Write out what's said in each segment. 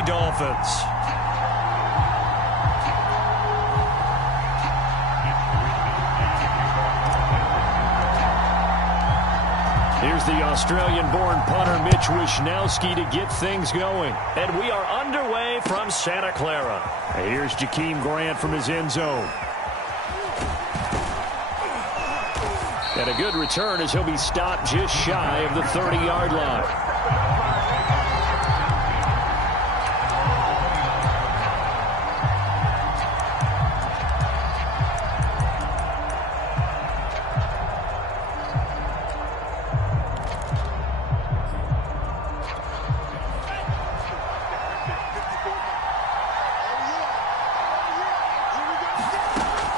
Miami Dolphins. Here's the Australian-born punter Mitch Wishnowsky to get things going. And we are underway from Santa Clara. Here's Jakeem Grant from his end zone. And a good return as he'll be stopped just shy of the 30-yard line.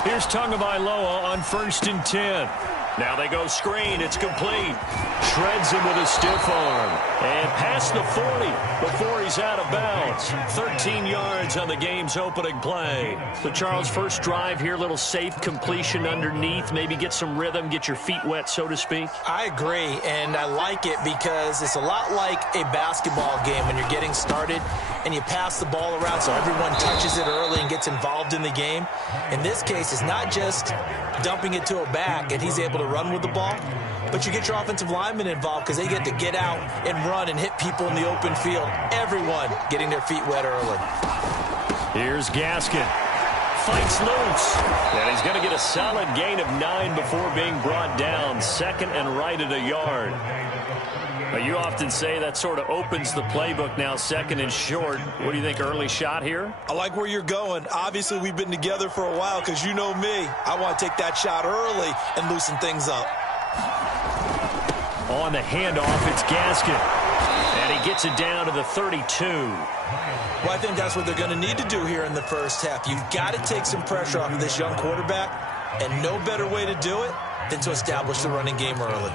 Here's Tagovailoa on 1st and 10. Now they go screen. It's complete. Shreds him with a stiff arm. And past the 40 before he's out of bounds. 13 yards on the game's opening play. So, Charles, first drive here, little safe completion underneath. Maybe get some rhythm, get your feet wet, so to speak. I agree, and I like it because it's a lot like a basketball game when you're getting started and you pass the ball around so everyone touches it early and gets involved in the game. In this case, it's not just dumping it to a back and he's able to run with the ball, but you get your offensive linemen involved because they get to get out and run and hit people in the open field. Everyone getting their feet wet early. Here's Gaskin. Fights loose. And he's going to get a solid gain of 9 before being brought down. 2nd and right at a yard. But you often say that sort of opens the playbook now, 2nd and short. What do you think, early shot here? I like where you're going. Obviously, we've been together for a while because you know me. I want to take that shot early and loosen things up. On the handoff, it's Gaskin. And he gets it down to the 32. Well, I think that's what they're going to need to do here in the first half. You've got to take some pressure off of this young quarterback, and no better way to do it than to establish the running game early.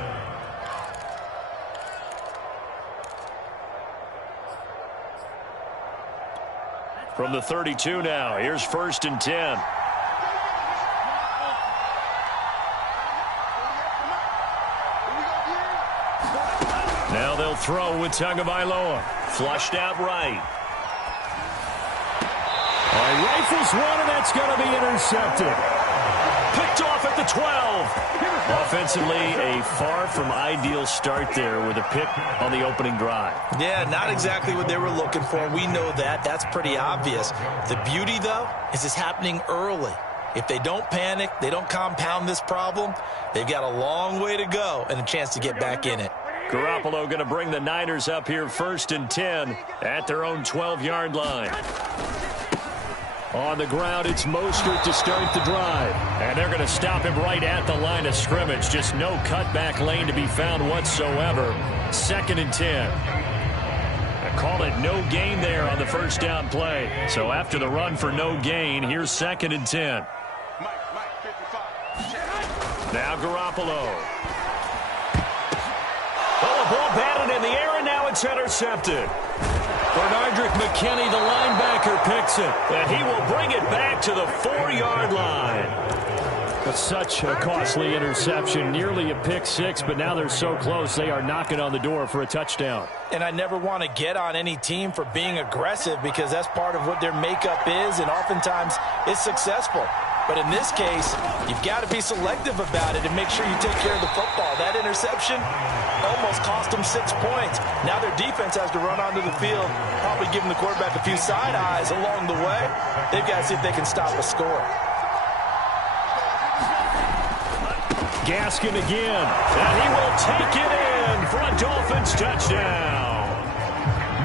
From the 32 now, here's 1st and 10. Now they'll throw with Tagovailoa. Flushed out right. Rifles one, and that's going to be intercepted. Picked off at the 12. Offensively, a far from ideal start there with a pick on the opening drive. Yeah, not exactly what they were looking for. We know that. That's pretty obvious. The beauty, though, is it's happening early. If they don't panic, they don't compound this problem, they've got a long way to go and a chance to get back in it. Garoppolo going to bring the Niners up here 1st and 10 at their own 12-yard line. On the ground, it's Mostert to start the drive. And they're going to stop him right at the line of scrimmage. Just no cutback lane to be found whatsoever. 2nd and 10. I call it no gain there on the first down play. So after the run for no gain, here's 2nd and 10. Now Garoppolo. Oh, the ball batted in the air, and now it's intercepted. Bernardrick McKinney, the linebacker, picks it. And he will bring it back to the 4-yard line. But such a costly interception. Nearly a pick six, but now they're so close they are knocking on the door for a touchdown. And I never want to get on any team for being aggressive because that's part of what their makeup is, and oftentimes it's successful. But in this case, you've got to be selective about it and make sure you take care of the football. That interception almost cost them 6 points. Now their defense has to run onto the field, probably giving the quarterback a few side eyes along the way. They've got to see if they can stop a score. Gaskin again, and he will take it in for a Dolphins touchdown.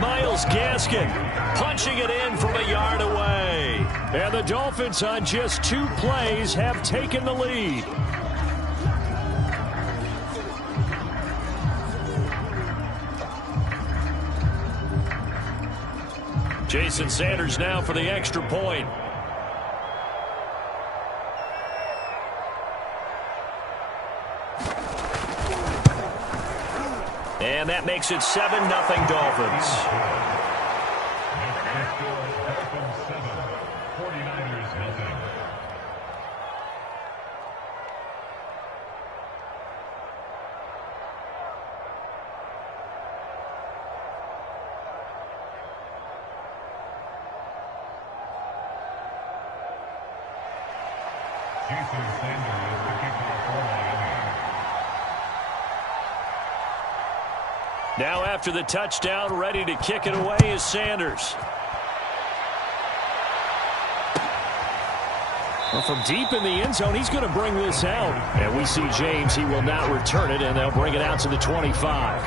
Myles Gaskin punching it in from a yard away. And the Dolphins on just 2 plays have taken the lead. Jason Sanders now for the extra point. And that makes it 7-0 Dolphins. Now after the touchdown, ready to kick it away is Sanders. Well, from deep in the end zone, he's going to bring this out. And we see James, he will not return it, and they'll bring it out to the 25.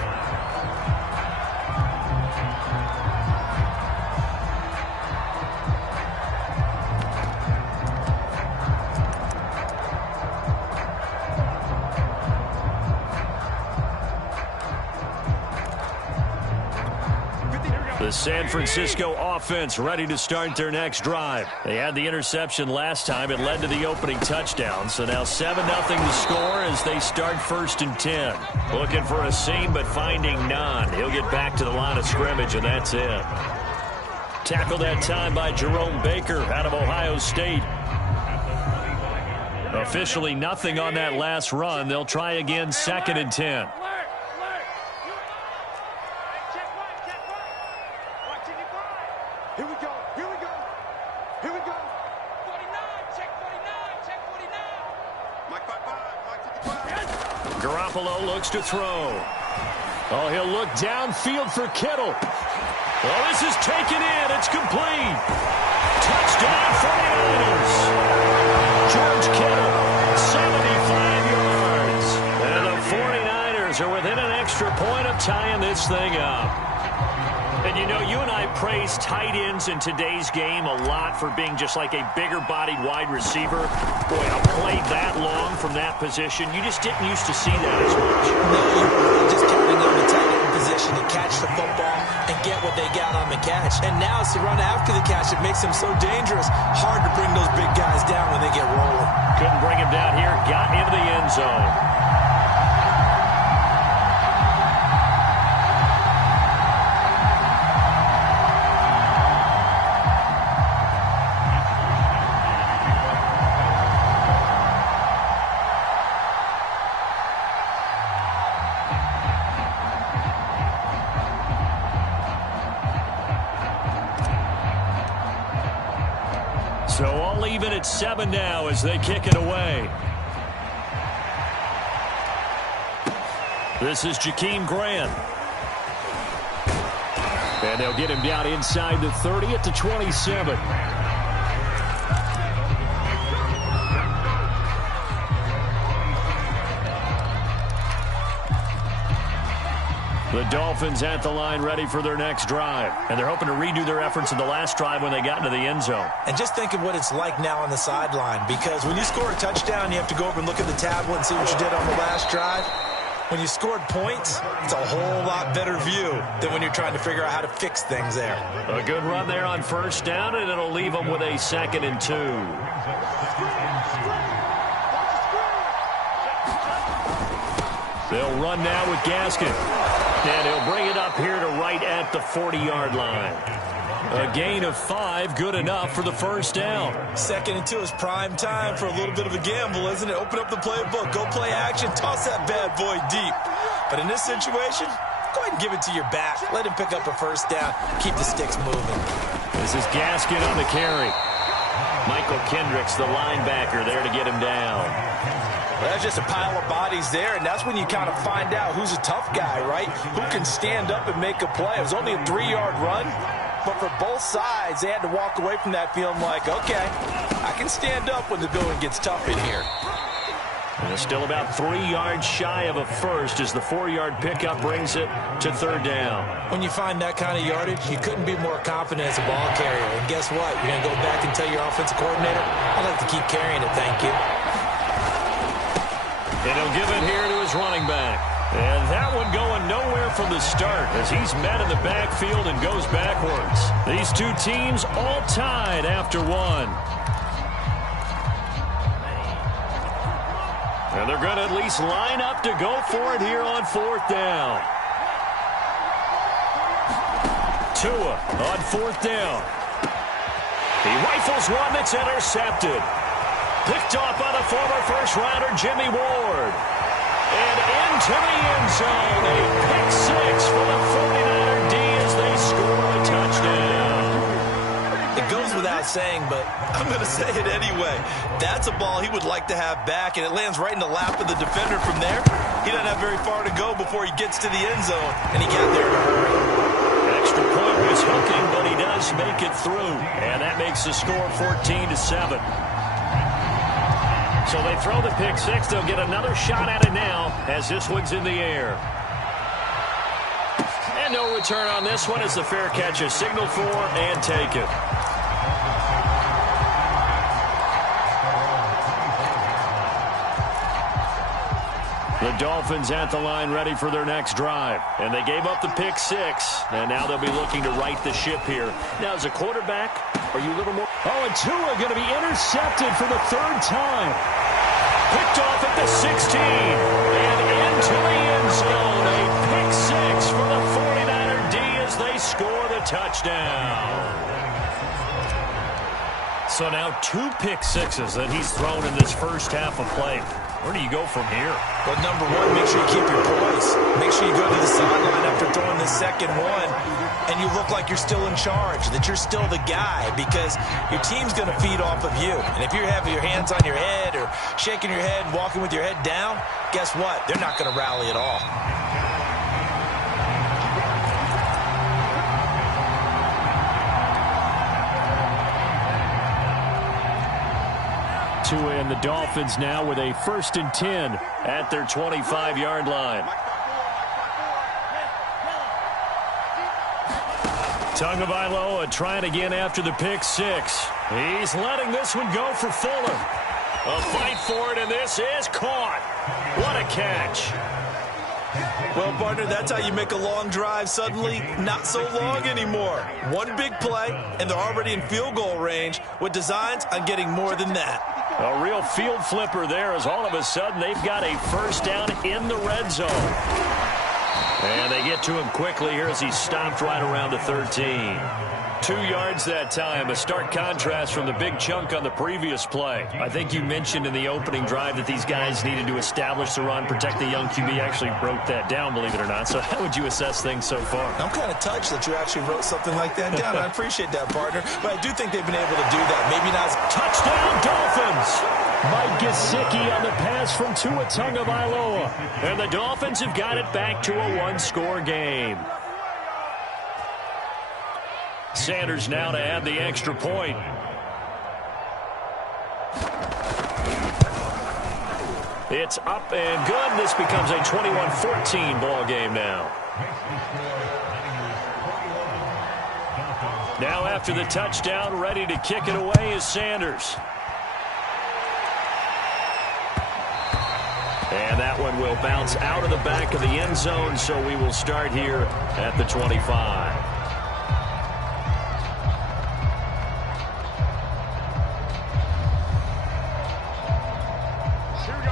The San Francisco offense ready to start their next drive. They had the interception last time. It led to the opening touchdown. So now 7-0 to score as they start 1st and 10. Looking for a seam, but finding none. He'll get back to the line of scrimmage, and that's it. Tackled that time by Jerome Baker out of Ohio State. Officially nothing on that last run. They'll try again 2nd and 10. Garoppolo looks to throw. Oh, he'll look downfield for Kittle. Oh, this is taken in. It's complete. Touchdown 49ers. George Kittle, 75 yards. And the 49ers are within an extra point of tying this thing up. And, you know, you and I praise tight ends in today's game a lot for being just like a bigger-bodied wide receiver. Boy, a play that long from that position, you just didn't used to see that as much. No, you were just counting on the tight end position to catch the football and get what they got on the catch. And now it's the run after the catch that makes them so dangerous. Hard to bring those big guys down when they get rolling. Couldn't bring him down here. Got into the end zone. So all even at 7 now as they kick it away. This is Jakeem Grant. And they'll get him down inside the 30 at the 27. The Dolphins at the line ready for their next drive. And they're hoping to redo their efforts in the last drive when they got into the end zone. And just think of what it's like now on the sideline, because when you score a touchdown, you have to go over and look at the tablet and see what you did on the last drive. When you scored points, it's a whole lot better view than when you're trying to figure out how to fix things there. A good run there on 1st down, and it'll leave them with a 2nd and 2. They'll run now with Gaskin. And he'll bring it up here to right at the 40-yard line. A gain of 5, good enough for the 1st down. 2nd and 2 is prime time for a little bit of a gamble, isn't it? Open up the playbook, go play action, toss that bad boy deep. But in this situation, go ahead and give it to your back. Let him pick up a 1st down, keep the sticks moving. This is Gaskin on the carry. Michael Kendricks, the linebacker, there to get him down. Well, that's just a pile of bodies there, and that's when you kind of find out who's a tough guy, right? Who can stand up and make a play. It was only a 3-yard run, but for both sides, they had to walk away from that feeling like, okay, I can stand up when the going gets tough in here. And it's still about 3 yards shy of a first as the 4-yard pickup brings it to 3rd down. When you find that kind of yardage, you couldn't be more confident as a ball carrier. And guess what? You're going to go back and tell your offensive coordinator, I'd like to keep carrying it, thank you. And he'll give it here to his running back. And that one going nowhere from the start as he's met in the backfield and goes backwards. These two teams all tied after 1. And they're going to at least line up to go for it here on 4th down. Tua on 4th down. He rifles one that's intercepted. Picked off by the former first-rounder Jimmy Ward. And into the end zone. A pick 6 for the 49er D as they score a touchdown. It goes goes without saying, but I'm going to say it anyway. That's a ball he would like to have back, and it lands right in the lap of the defender from there. He doesn't have very far to go before he gets to the end zone, and he got there in a hurry. Extra point was hooking, but he does make it through, and that makes the score 14-7. So they throw the pick six. They'll get another shot at it now as this one's in the air. And no return on this one as the fair catch is signaled for and taken. The Dolphins at the line ready for their next drive. And they gave up the pick six. And now they'll be looking to right the ship here. Now, as a quarterback, are you a little more... Oh, and Tua going to be intercepted for the third time. Picked off at the 16. And into the end zone. A pick six for the 49er D as they score the touchdown. So now 2 pick sixes that he's thrown in this first half of play. Where do you go from here? Well, number one, make sure you keep your poise. Make sure you go to the sideline after throwing the second one, and you look like you're still in charge, that you're still the guy, because your team's going to feed off of you. And if you're having your hands on your head or shaking your head, walking with your head down, guess what? They're not going to rally at all. Tua and the Dolphins now with a 1st and 10 at their 25-yard line. Tagovailoa trying again after the pick six. He's letting this one go for Fuller. A fight for it, and this is caught. What a catch. Well, partner, that's how you make a long drive suddenly not so long anymore. One big play, and they're already in field goal range with designs on getting more than that. A real field flipper there as all of a sudden they've got a first down in the red zone. And they get to him quickly here as he's stopped right around the 13. 2 yards that time, a stark contrast from the big chunk on the previous play. I think you mentioned in the opening drive that these guys needed to establish the run, protect the young QB. Actually wrote that down, believe it or not. So how would you assess things so far? I'm kind of touched that you actually wrote something like that down. I appreciate that, partner. But I do think they've been able to do that. Maybe not as... Touchdown, Dolphins! Mike Gesicki on the pass from Tua Tagovailoa. And the Dolphins have got it back to a one-score game. Sanders now to add the extra point. It's up and good. This becomes a 21-14 ball game now. Now after the touchdown, ready to kick it away is Sanders. And that one will bounce out of the back of the end zone, so we will start here at the 25.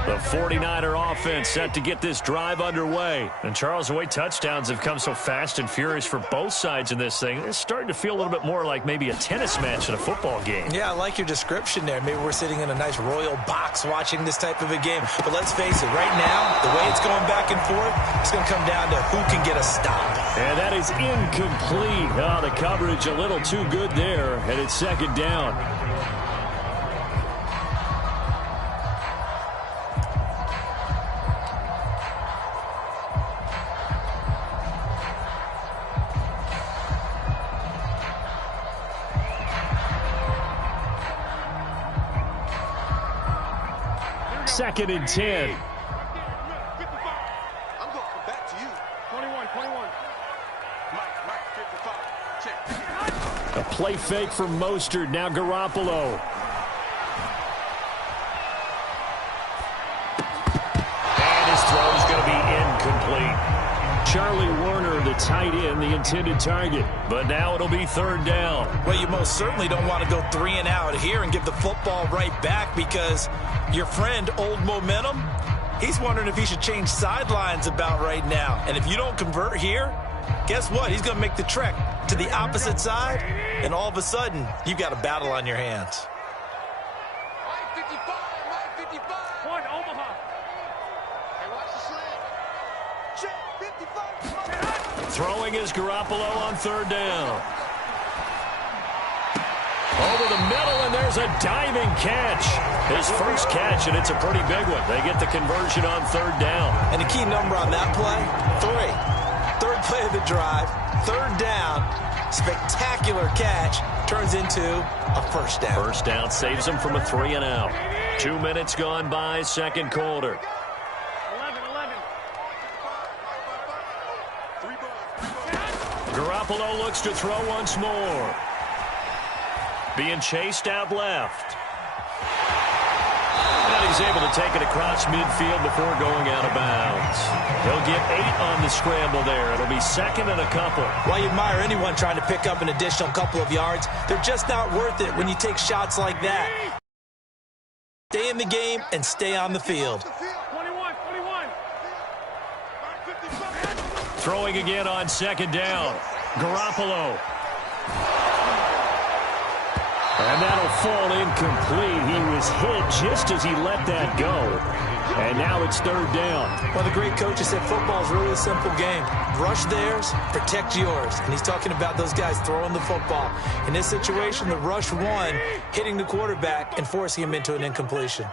The 49er offense set to get this drive underway. And Charles, the way touchdowns have come so fast and furious for both sides in this thing, it's starting to feel a little bit more like maybe a tennis match in a football game. Yeah, I like your description there. Maybe we're sitting in a nice royal box watching this type of a game. But let's face it, right now, the way it's going back and forth, it's going to come down to who can get a stop. And that is incomplete. Oh, the coverage a little too good there, and it's second down. Second and 10. I'm going back to you. 21. Mike, 55. Check. A play fake from Mostert. Now Garoppolo. And his throw is going to be incomplete. Charlie Warner, the tight end, the intended target. But now it'll be third down. Well, you most certainly don't want to go 3 and out here and give the football right back, because your friend, Old Momentum, he's wondering if he should change sidelines about right now. And if you don't convert here, guess what? He's going to make the trek to the opposite side, and all of a sudden, you've got a battle on your hands. Mike 55. One, Omaha. Hey, watch the slant. Check, 55. Throwing is Garoppolo on third down. Oh, There's a diving catch. His first catch, and it's a pretty big one. They get the conversion on third down. And the key number on that play, 3. Third play of the drive, third down, spectacular catch, turns into a first down. First down saves them from a 3 and out. 2 minutes gone by, second quarter. 11. Garoppolo looks to throw once more. Being chased out left. And he's able to take it across midfield before going out of bounds. He'll get 8 on the scramble there. It'll be second and a couple. Well, you admire anyone trying to pick up an additional couple of yards. They're just not worth it when you take shots like that. Stay in the game and stay on the field. 21. Throwing again on second down. Garoppolo. And that'll fall incomplete. He was hit just as he let that go. And now it's third down. Well, the great coach has said football is really a simple game. Rush theirs, protect yours. And he's talking about those guys throwing the football. In this situation, the rush one, hitting the quarterback and forcing him into an incompletion.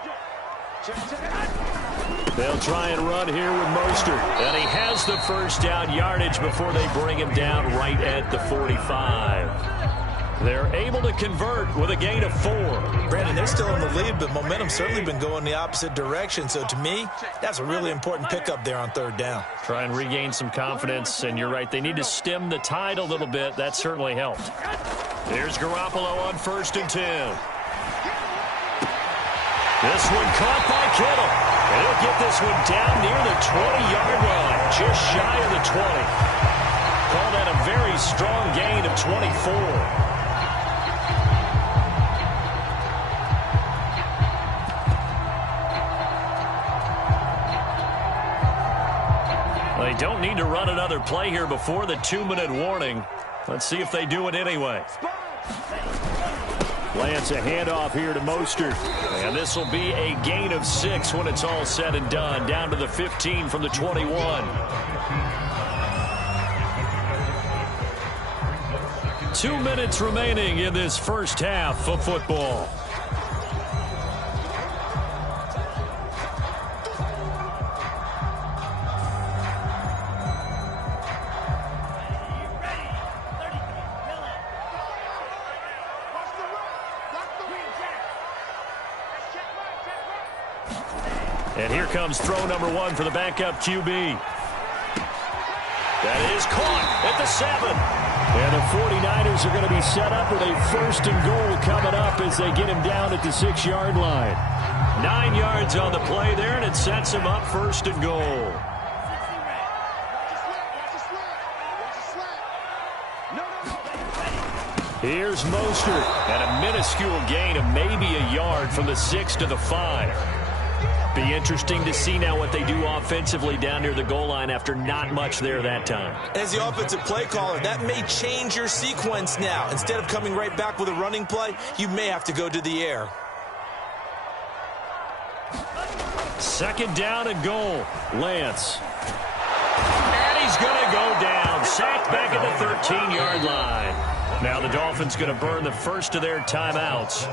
They'll try and run here with Mostert. And he has the first down yardage before they bring him down right at the 45. They're able to convert with a gain of 4. Brandon, they're still in the lead, but momentum's certainly been going the opposite direction. So to me, that's a really important pickup there on third down. Try and regain some confidence, and you're right. They need to stem the tide a little bit. That certainly helped. Here's Garoppolo on 1st and 10. This one caught by Kittle. And he'll get this one down near the 20-yard line, just shy of the 20. Call that a very strong gain of 24. They don't need to run another play here before the 2-minute warning. Let's see if they do it anyway. Lance, a handoff here to Mostert. And this will be a gain of 6 when it's all said and done. Down to the 15 from the 21. Two minutes remaining in this first half of football. And here comes throw number 1 for the backup QB. That is caught at the 7. And the 49ers are going to be set up with a 1st and goal coming up as they get him down at the 6-yard line. 9 yards on the play there, and it sets him up 1st and goal. Here's Mostert, and a minuscule gain of maybe a yard from the 6 to the 5. Be interesting to see now what they do offensively down near the goal line after not much there that time. As the offensive play caller, that may change your sequence now. Instead of coming right back with a running play, you may have to go to the air. 2nd down and goal. Lance. And he's going to go down. Sacked back at the 13-yard line. Now the Dolphins going to burn the first of their timeouts,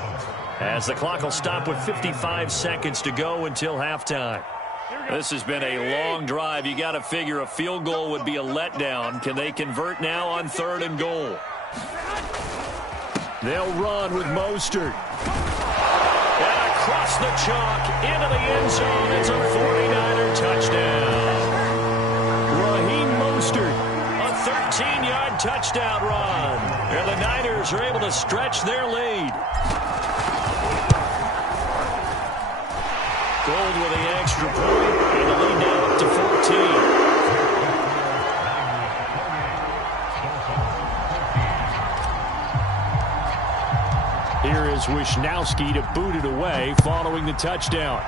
as the clock will stop with 55 seconds to go until halftime. This has been a long drive. You got to figure a field goal would be a letdown. Can they convert now on 3rd and goal? They'll run with Mostert. And across the chalk into the end zone. It's a 49er touchdown. Raheem Mostert, a 13-yard touchdown run. And the Niners are able to stretch their lead. Gold with the extra point, and the lead now up to 14. Here is Wishnowsky to boot it away following the touchdown.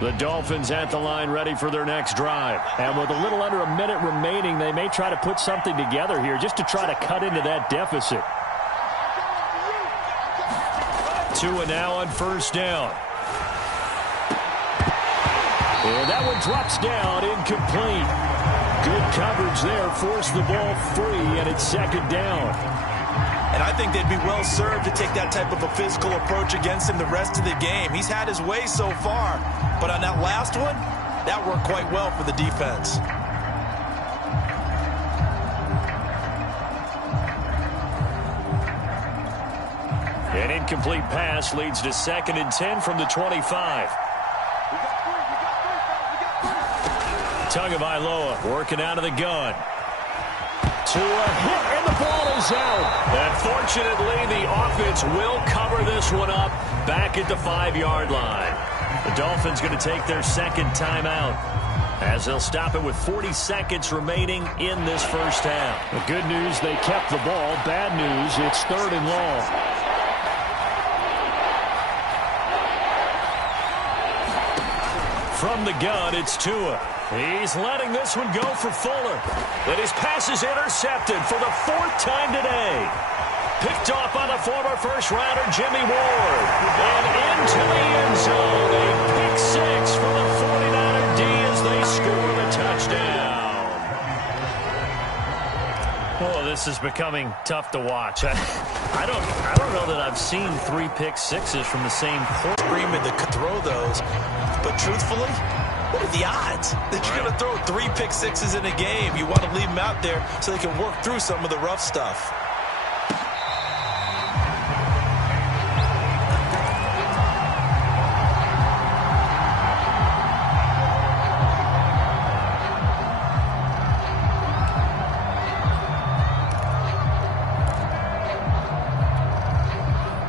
The Dolphins at the line ready for their next drive. And with a little under a minute remaining, they may try to put something together here just to try to cut into that deficit. Tua now on first down. And that one drops down, incomplete. Good coverage there, forced the ball free, and it's second down. And I think they'd be well served to take that type of a physical approach against him the rest of the game. He's had his way so far, but on that last one, that worked quite well for the defense. An incomplete pass leads to 2nd and 10 from the 25. Tagovailoa working out of the gun. To a hit, and the ball is out. Unfortunately, the offense will cover this one up back at the 5-yard line. The Dolphins going to take their second timeout as they'll stop it with 40 seconds remaining in this first half. The good news, they kept the ball. Bad news, it's 3rd and long. From the gun, it's Tua. He's letting this one go for Fuller. And his pass is intercepted for the 4th time today. Picked off by the former first-rounder Jimmy Ward. And into the end zone. A pick 6 for the 49er D as they score the touchdown. Oh, this is becoming tough to watch. I don't know that I've seen 3 pick sixes from the same point. Screaming to throw those. But truthfully, what are the odds that you're going to throw 3 pick sixes in a game? You want to leave them out there so they can work through some of the rough stuff.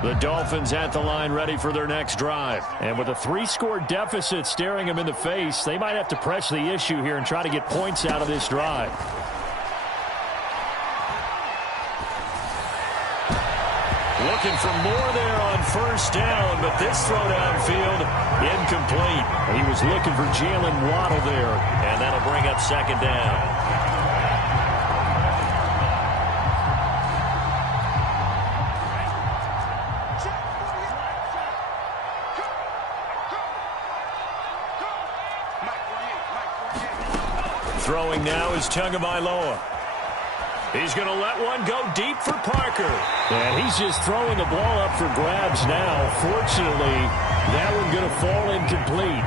The Dolphins at the line ready for their next drive. And with a 3-score deficit staring them in the face, they might have to press the issue here and try to get points out of this drive. Looking for more there on first down, but this throw downfield incomplete. He was looking for Jalen Waddle there, and that'll bring up second down. Throwing now is Tagovailoa. He's going to let one go deep for Parker. And he's just throwing the ball up for grabs now. Fortunately, that one going to fall incomplete.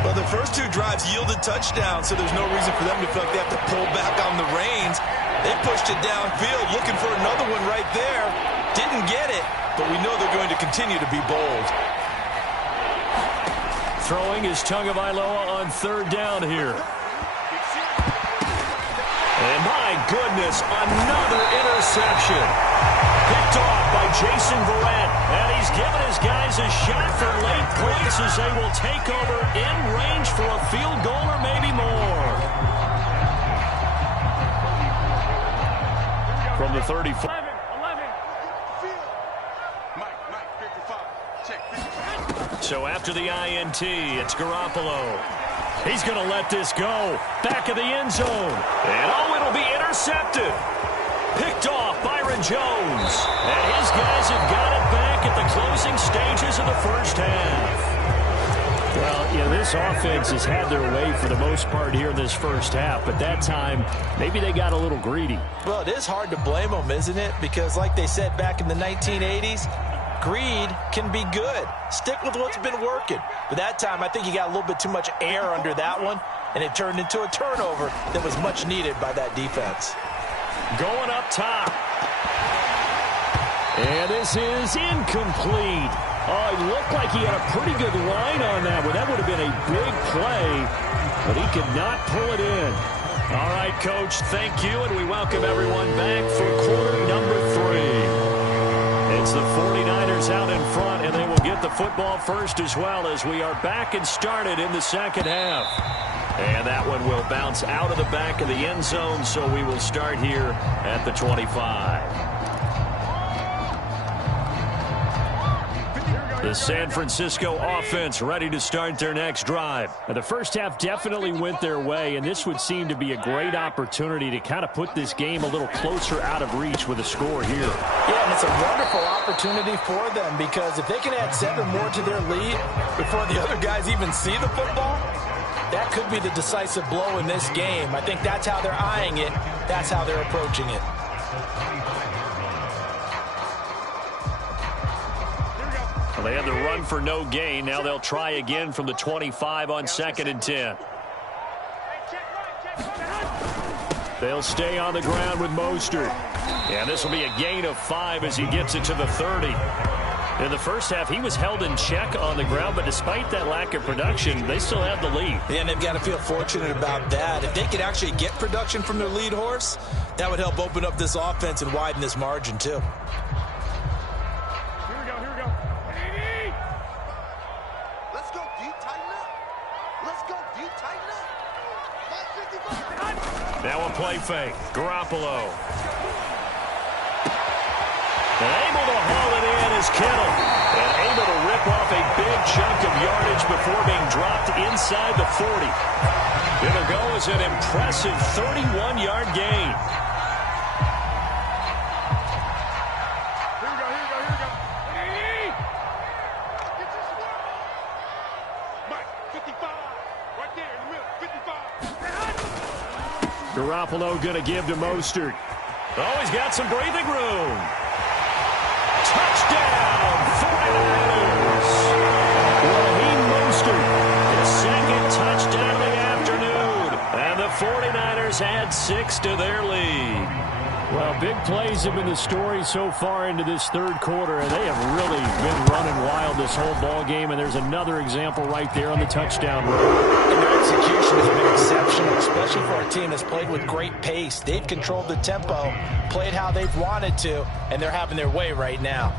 Well, the first 2 drives yielded touchdowns, so there's no reason for them to feel like they have to pull back on the reins. They pushed it downfield, looking for another one right there. Didn't get it, but we know they're going to continue to be bold. Throwing is Tagovailoa on 3rd down here. And my goodness, another interception. Picked off by Jason Verrett. And he's given his guys a shot for late points as they will take over in range for a field goal or maybe more. From the 35. 11. So after the INT, it's Garoppolo. He's going to let this go. Back of the end zone. And oh, it'll be intercepted. Picked off Byron Jones. And his guys have got it back at the closing stages of the first half. Well, you know, this offense has had their way for the most part here in this first half. But that time, maybe they got a little greedy. Well, it is hard to blame them, isn't it? Because like they said back in the 1980s, greed can be good. Stick with what's been working. But that time, I think he got a little bit too much air under that one, and it turned into a turnover that was much needed by that defense. Going up top. And this is incomplete. Oh, it looked like he had a pretty good line on that one. That would have been a big play, but he could not pull it in. All right, Coach, thank you, and we welcome everyone back for quarter number 3. It's the 49ers out in front, and they will get the football first as well as we are back and started in the second half. And that one will bounce out of the back of the end zone, so we will start here at the 25. Here we go. The San Francisco offense ready to start their next drive. The first half definitely went their way, and this would seem to be a great opportunity to kind of put this game a little closer out of reach with a score here. Yeah, and it's a wonderful opportunity for them because if they can add 7 more to their lead before the other guys even see the football, that could be the decisive blow in this game. I think that's how they're eyeing it. That's how they're approaching it. Well, they had the run for no gain. Now they'll try again from the 25 on 2nd and 10. They'll stay on the ground with Mostert. And this will be a gain of 5 as he gets it to the 30. In the first half, he was held in check on the ground, but despite that lack of production, they still have the lead. Yeah, and they've got to feel fortunate about that. If they could actually get production from their lead horse, that would help open up this offense and widen this margin, too. Now a play fake. Garoppolo. And able to haul it in is Kittle. And able to rip off a big chunk of yardage before being dropped inside the 40. It'll go as an impressive 31-yard gain. Garoppolo going to give to Mostert. Oh, he's got some breathing room. Touchdown, 49ers. Raheem Mostert, his second touchdown of the afternoon. And the 49ers add 6 to their lead. Well, big plays have been the story so far into this third quarter, and they have really been running wild this whole ball game, and there's another example right there on the touchdown run. And their execution has been exceptional, especially for a team that's played with great pace. They've controlled the tempo, played how they've wanted to, and they're having their way right now.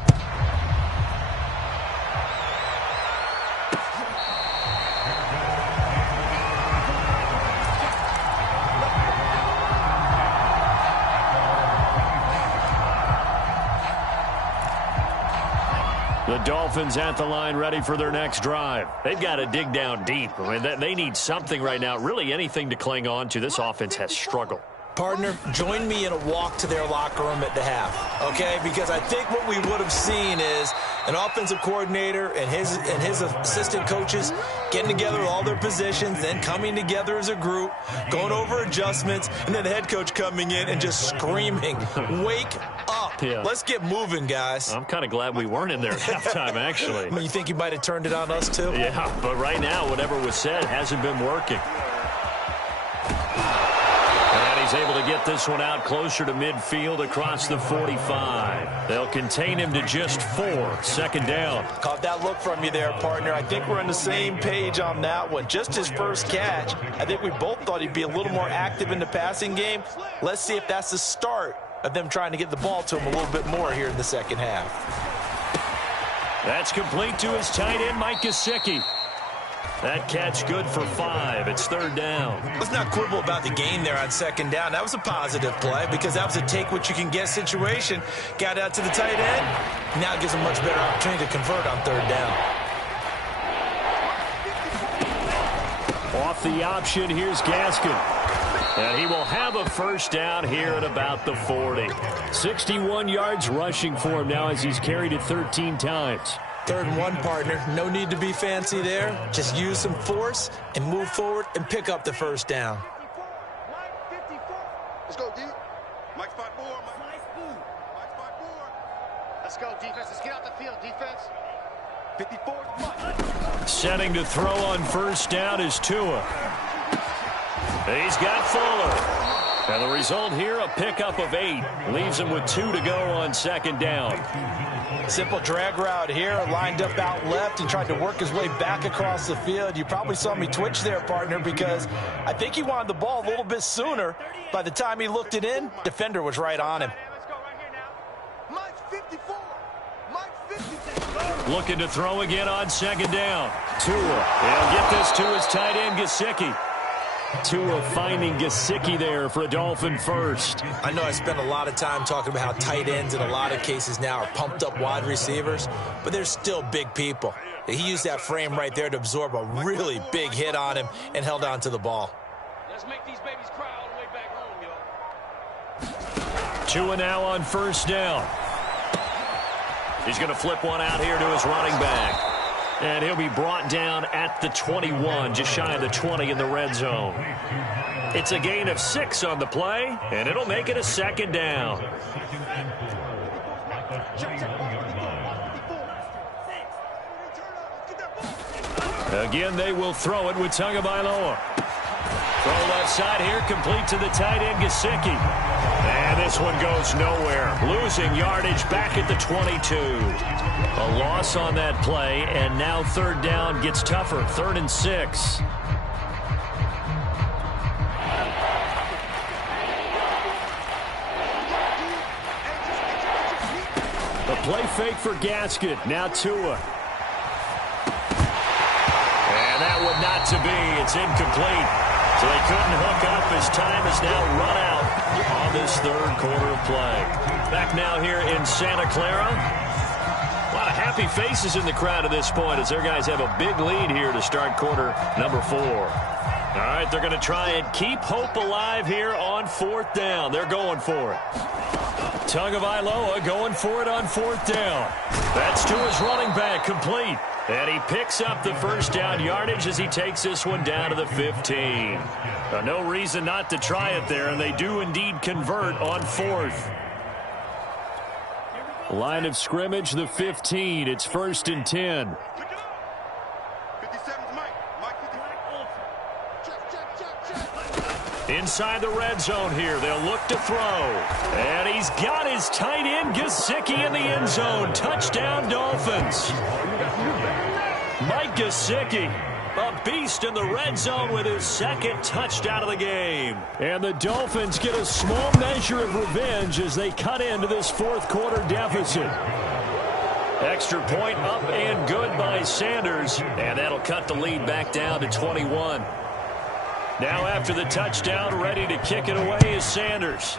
The Dolphins at the line ready for their next drive. They've got to dig down deep. I mean, they need something right now, really anything to cling on to. This offense has struggled. Partner, join me in a walk to their locker room at the half, okay? Because I think what we would have seen is an offensive coordinator and his assistant coaches getting together with all their positions, then coming together as a group, going over adjustments, and then the head coach coming in and just screaming, "Wake up. Yeah. Let's get moving, guys." I'm kind of glad we weren't in there at halftime, actually. I mean, you think you might have turned it on us, too? Yeah, but right now, whatever was said hasn't been working. And he's able to get this one out closer to midfield across the 45. They'll contain him to just 4. 2nd down. Caught that look from you there, partner. I think we're on the same page on that one. Just his first catch. I think we both thought he'd be a little more active in the passing game. Let's see if that's the start of them trying to get the ball to him a little bit more here in the second half. That's complete to his tight end, Mike Gesicki. That catch good for 5. It's 3rd down. Let's not quibble about the gain there on 2nd down. That was a positive play because that was a take-what-you-can-get situation. Got out to the tight end. Now it gives him a much better opportunity to convert on 3rd down. Off the option, here's Gaskin. And he will have a first down here at about the 40. 61 yards rushing for him now as he's carried it 13 times. 3rd and 1, partner. No need to be fancy there. Just use some force and move forward and pick up the first down. Let's go, D. Mike spot 4. Mike spot 4. Let's go, defense. Let's get out the field, defense. 54. Setting to throw on first down is Tua. He's got Fuller. And the result here, a pickup of 8. Leaves him with 2 to go on 2nd down. Simple drag route here, lined up out left. He tried to work his way back across the field. You probably saw me twitch there, partner, because I think he wanted the ball a little bit sooner. By the time he looked it in, defender was right on him. Mike 54. Mike 54. Looking to throw again on 2nd down. Tua. He'll get this to his tight end, Gesicki. Tua finding Gesicki there for a Dolphin first. I know I spent a lot of time talking about how tight ends in a lot of cases now are pumped up wide receivers, but they're still big people. He used that frame right there to absorb a really big hit on him and held on to the ball. Let's make these babies cry all the way back home, yo. Tua now on first down. He's going to flip one out here to his running back. And he'll be brought down at the 21, just shy of the 20 in the red zone. It's a gain of 6 on the play, and it'll make it a second down. Again, they will throw it with Tagovailoa. Throw left side here, complete to the tight end, Gesicki. And this one goes nowhere. Losing yardage back at the 22. A loss on that play, and now third down gets tougher. 3rd and 6. The play fake for Gaskin. Now Tua. And that would not to be. It's incomplete. So they couldn't hook up as time is now run out on this third quarter of play. Back now here in Santa Clara. A lot of happy faces in the crowd at this point as their guys have a big lead here to start quarter number 4. All right, they're going to try and keep hope alive here on 4th down. They're going for it. Tagovailoa going for it on 4th down. That's to his running back, complete. And he picks up the first down yardage as he takes this one down to the 15. No reason not to try it there, and they do indeed convert on 4th. Line of scrimmage, the 15. It's 1st and 10. 57's Mike. Mike 50. Check. Inside the red zone here, they'll look to throw. And he's got his tight end, Gesicki, in the end zone. Touchdown, Dolphins. Mike Gesicki, a beast in the red zone with his 2nd touchdown of the game. And the Dolphins get a small measure of revenge as they cut into this 4th quarter deficit. Extra point up and good by Sanders. And that'll cut the lead back down to 21. Now after the touchdown, ready to kick it away is Sanders.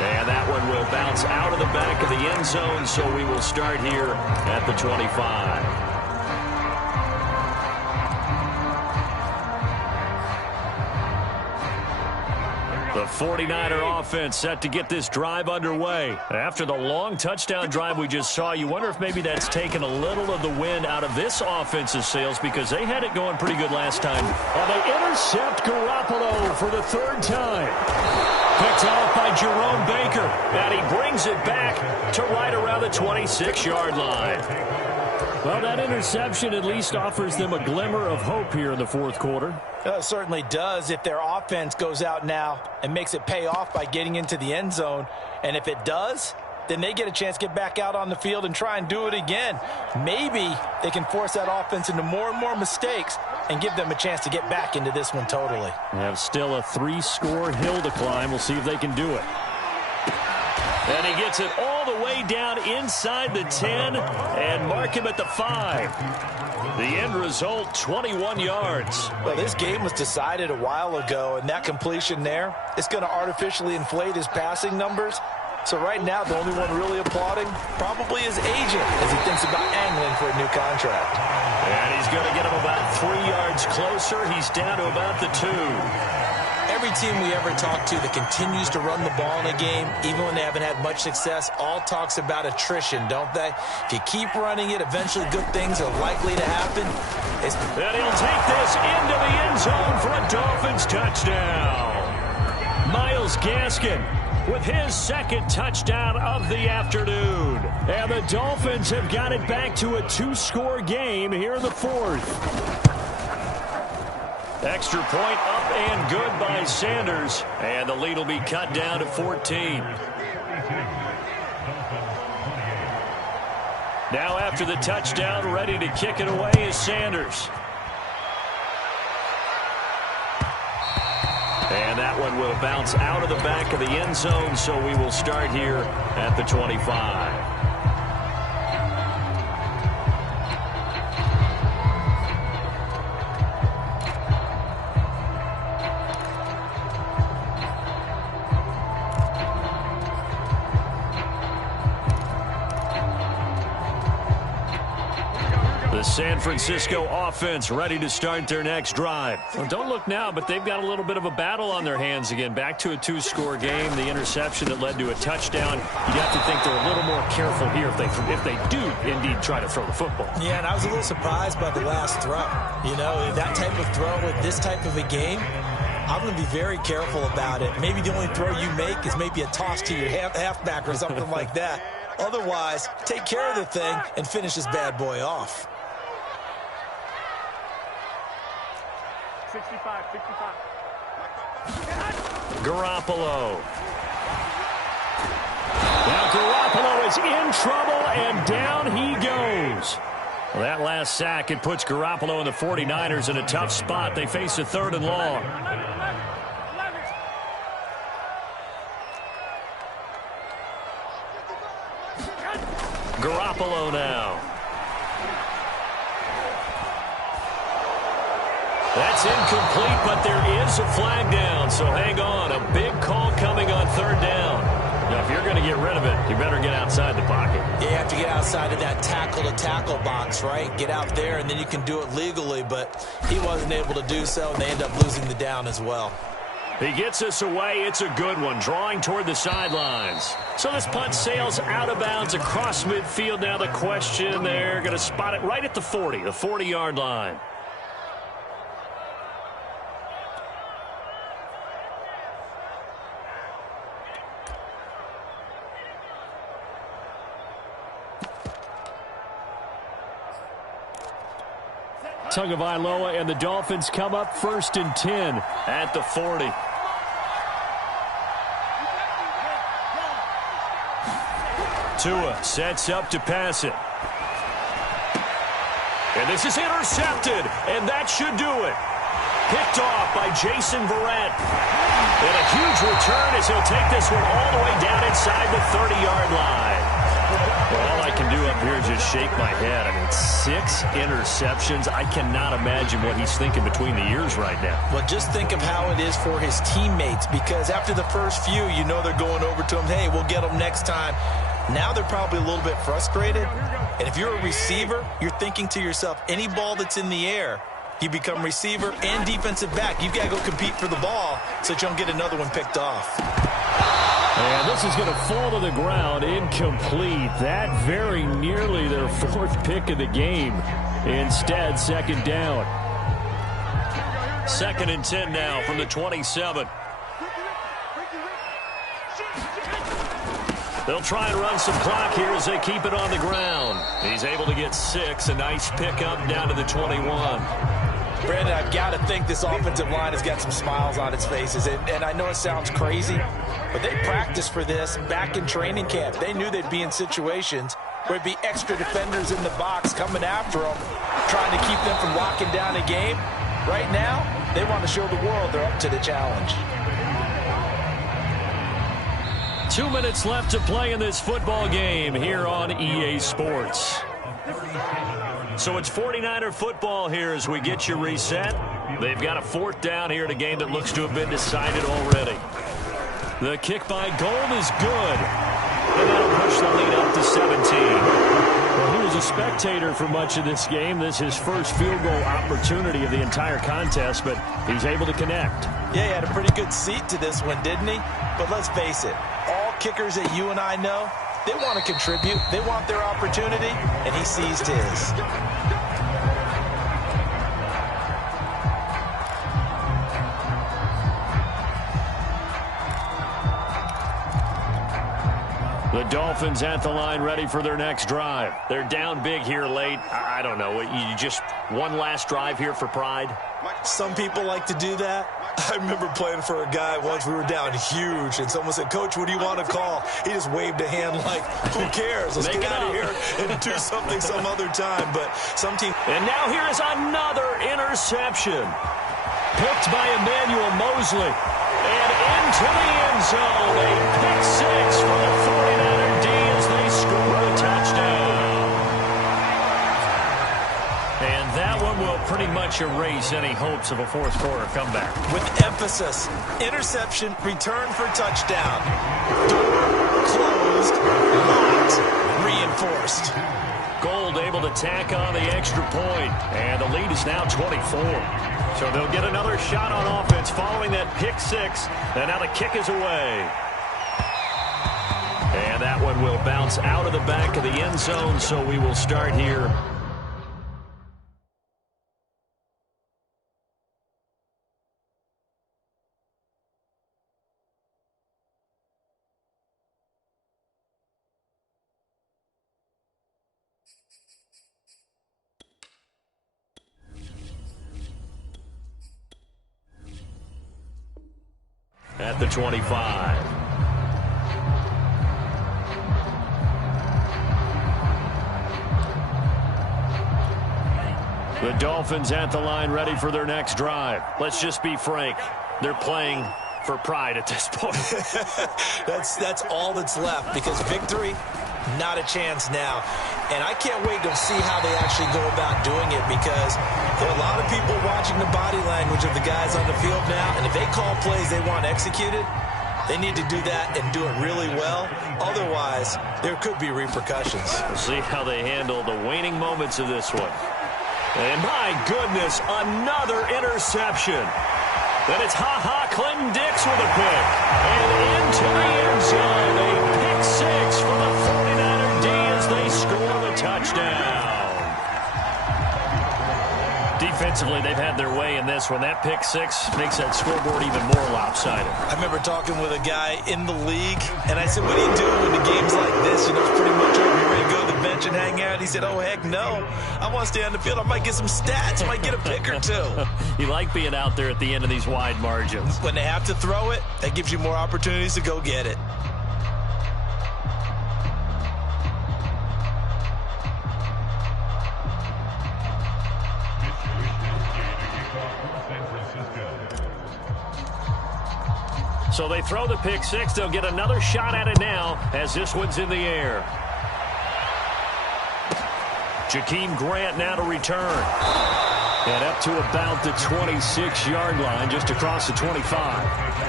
And that one will bounce out of the back of the end zone, so we will start here at the 25. The 49er offense set to get this drive underway. After the long touchdown drive we just saw, you wonder if maybe that's taken a little of the wind out of this offense's sails because they had it going pretty good last time. And they intercept Garoppolo for the 3rd time. Picked off by Jerome Baker. And he brings it back to right around the 26-yard line. Well, that interception at least offers them a glimmer of hope here in the 4th quarter. It certainly does if their offense goes out now and makes it pay off by getting into the end zone. And if it does, then they get a chance to get back out on the field and try and do it again. Maybe they can force that offense into more and more mistakes and give them a chance to get back into this one totally. They have still a 3-score hill to climb. We'll see if they can do it. And he gets it all the way down inside the 10 and mark him at the 5. The end result, 21 yards. Well, this game was decided a while ago, and that completion there is going to artificially inflate his passing numbers. So right now, the only one really applauding probably his agent as he thinks about angling for a new contract. And he's going to get him about 3 yards closer. He's down to about the 2. Every team we ever talk to that continues to run the ball in a game, even when they haven't had much success, all talks about attrition, don't they? If you keep running it, eventually good things are likely to happen. And he'll take this into the end zone for a Dolphins touchdown. Myles Gaskin with his 2nd touchdown of the afternoon. And the Dolphins have got it back to a 2-score game here in the 4th. Extra point up and good by Sanders. And the lead will be cut down to 14. Now after the touchdown, ready to kick it away is Sanders. And that one will bounce out of the back of the end zone, so we will start here at the 25. The San Francisco offense ready to start their next drive. Well, don't look now, but they've got a little bit of a battle on their hands again. Back to a two-score game. The interception that led to a touchdown. You'd have to think they're a little more careful here if they do indeed try to throw the football. Yeah, and I was a little surprised by the last throw. You know, that type of throw with this type of a game, I'm going to be very careful about it. Maybe the only throw you make is maybe a toss to your halfback or something like that. Otherwise, take care of the thing and finish this bad boy off. 65. Garoppolo. Now Garoppolo is in trouble, and down he goes. Well, that last sack, it puts Garoppolo and the 49ers in a tough spot. They face a 3rd and long. Garoppolo now. That's incomplete, but there is a flag down, so hang on. A big call coming on 3rd down. Now, if you're going to get rid of it, you better get outside the pocket. Yeah, you have to get outside of that tackle-to-tackle box, right? Get out there, and then you can do it legally, but he wasn't able to do so, and they end up losing the down as well. He gets us away. It's a good one, drawing toward the sidelines. So this punt sails out of bounds across midfield. Now the question, they're going to spot it right at the 40, the 40-yard line. Tagovailoa and the Dolphins come up 1st and 10 at the 40. Tua sets up to pass it. And this is intercepted, and that should do it. Picked off by Jason Verrett. And a huge return as he'll take this one all the way down inside the 30-yard line. Well, all I can do up here is just shake my head. I mean, 6 interceptions. I cannot imagine what he's thinking between the ears right now. Well, just think of how it is for his teammates, because after the first few, you know they're going over to him, hey, we'll get them next time. Now they're probably a little bit frustrated. And if you're a receiver, you're thinking to yourself, any ball that's in the air, you become receiver and defensive back. You've got to go compete for the ball so that you don't get another one picked off. And this is going to fall to the ground, incomplete. That very nearly their 4th pick of the game. Instead, 2nd down. 2nd and 10 now from the 27. They'll try and run some clock here as they keep it on the ground. He's able to get 6, a nice pickup down to the 21. Brandon, I've got to think this offensive line has got some smiles on its faces. And I know it sounds crazy, but they practiced for this back in training camp. They knew they'd be in situations where it'd be extra defenders in the box coming after them, trying to keep them from locking down a game. Right now, they want to show the world they're up to the challenge. 2 minutes left to play in this football game here on EA Sports. So it's 49er football here as we get you reset. They've got a 4th down here in a game that looks to have been decided already. The kick by Gold is good. And that'll push the lead up to 17. Well, he was a spectator for much of this game. This is his first field goal opportunity of the entire contest, but he's able to connect. Yeah, he had a pretty good seat to this one, didn't he? But let's face it, all kickers that you and I know, they want to contribute. They want their opportunity, and he seized his. The Dolphins at the line ready for their next drive. They're down big here late. I don't know. You just one last drive here for pride? Some people like to do that. I remember playing for a guy once. We were down huge, and someone said, Coach, what do you want to call? He just waved a hand like, who cares? Let's get out of here and do something some other time. But some team. And now here is another interception. Picked by Emmanuel Mosley. And into the end zone. A pick 6 for the 49er D as they score a touchdown. And that one will pretty much erase any hopes of a 4th quarter comeback. With emphasis, interception, return for touchdown. Door closed, locked, reinforced. Gold able to tack on the extra point, and the lead is now 24. So they'll get another shot on offense following that pick six, and now the kick is away. And that one will bounce out of the back of the end zone, so we will start here. At the 25. The Dolphins at the line, ready for their next drive. Let's just be frank. They're playing for pride at this point. That's all that's left, because victory, not a chance now. And I can't wait to see how they actually go about doing it, because there are a lot of people watching the body language of the guys on the field now, and if they call plays they want executed, they need to do that and do it really well. Otherwise, there could be repercussions. We'll see how they handle the waning moments of this one. And my goodness, another interception. Then it's Clinton Dix with a pick. And into the end zone, a pick six for the 49er D as they score the touchdown. Defensively, they've had their way in this one. That pick six makes that scoreboard even more lopsided. I remember talking with a guy in the league, and I said, what do you do when the game's like this? You know, it's pretty much over. You ready to go to the bench and hang out? He said, oh, heck no. I want to stay on the field. I might get some stats. I might get a pick or two. You like being out there at the end of these wide margins. When they have to throw it, that gives you more opportunities to go get it. So they throw the pick six. They'll get another shot at it now as this one's in the air. Jakeem Grant now to return. And up to about the 26-yard line, just across the 25.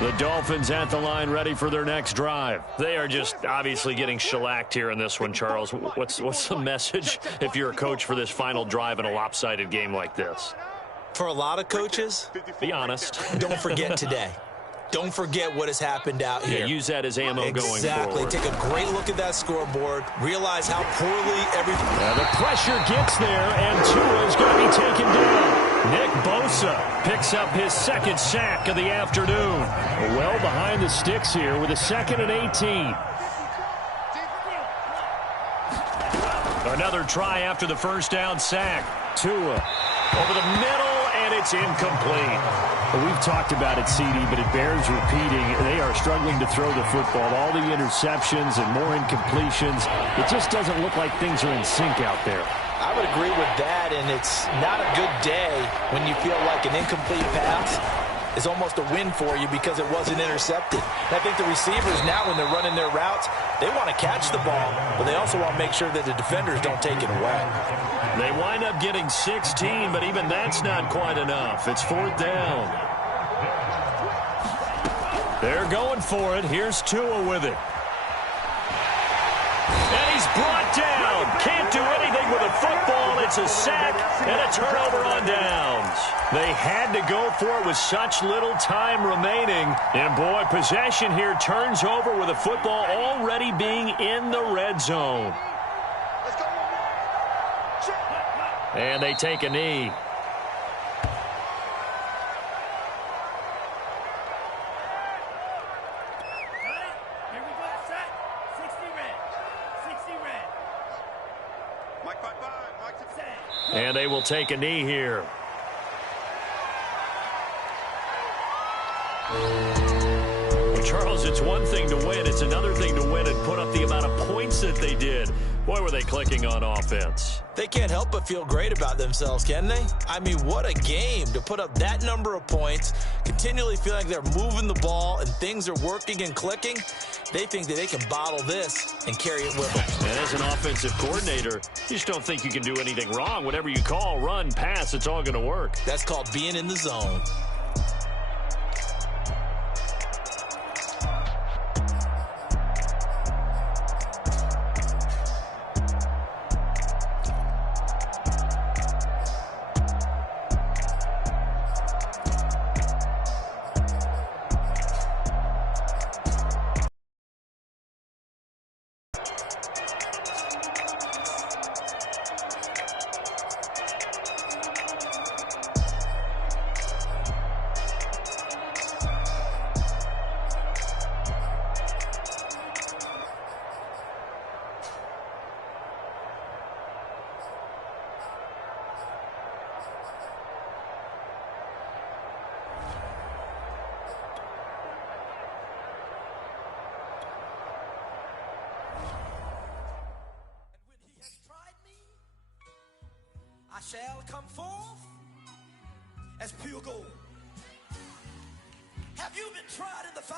The Dolphins at the line, ready for their next drive. They are just obviously getting shellacked here in this one, Charles. What's the message if you're a coach for this final drive in a lopsided game like this? For a lot of coaches, be honest. Don't forget today. Don't forget what has happened out here. Yeah, use that as ammo going forward. Exactly. Take a great look at that scoreboard. Realize how poorly everything... The pressure gets there, and Tua's going to be taken down. Nick Bosa picks up his second sack of the afternoon. Well behind the sticks here with a 2nd and 18. Another try after the first down sack. Tua over the middle, and it's incomplete. Well, we've talked about it, CD, but it bears repeating. They are struggling to throw the football. All the interceptions and more incompletions. It just doesn't look like things are in sync out there. I would agree with that, and it's not a good day when you feel like an incomplete pass is almost a win for you because it wasn't intercepted. And I think the receivers now, when they're running their routes, they want to catch the ball, but they also want to make sure that the defenders don't take it away. They wind up getting 16, but even that's not quite enough. It's 4th down. They're going for it. Here's Tua with it. And he's brought down. Can't do anything with a football. It's a sack and a turnover on downs. They had to go for it with such little time remaining. And, boy, possession here turns over with the football already being in the red zone. And they take a knee. And they will take a knee here. Well, Charles, it's one thing to win. It's another thing to win and put up the amount of points that they did. Boy, were they clicking on offense. They can't help but feel great about themselves, can they? I mean, what a game to put up that number of points, continually feel like they're moving the ball and things are working and clicking. They think that they can bottle this and carry it with them. And as an offensive coordinator, you just don't think you can do anything wrong. Whatever you call, run, pass, it's all going to work. That's called being in the zone. shall come forth as pure gold. Have you been tried in the fire?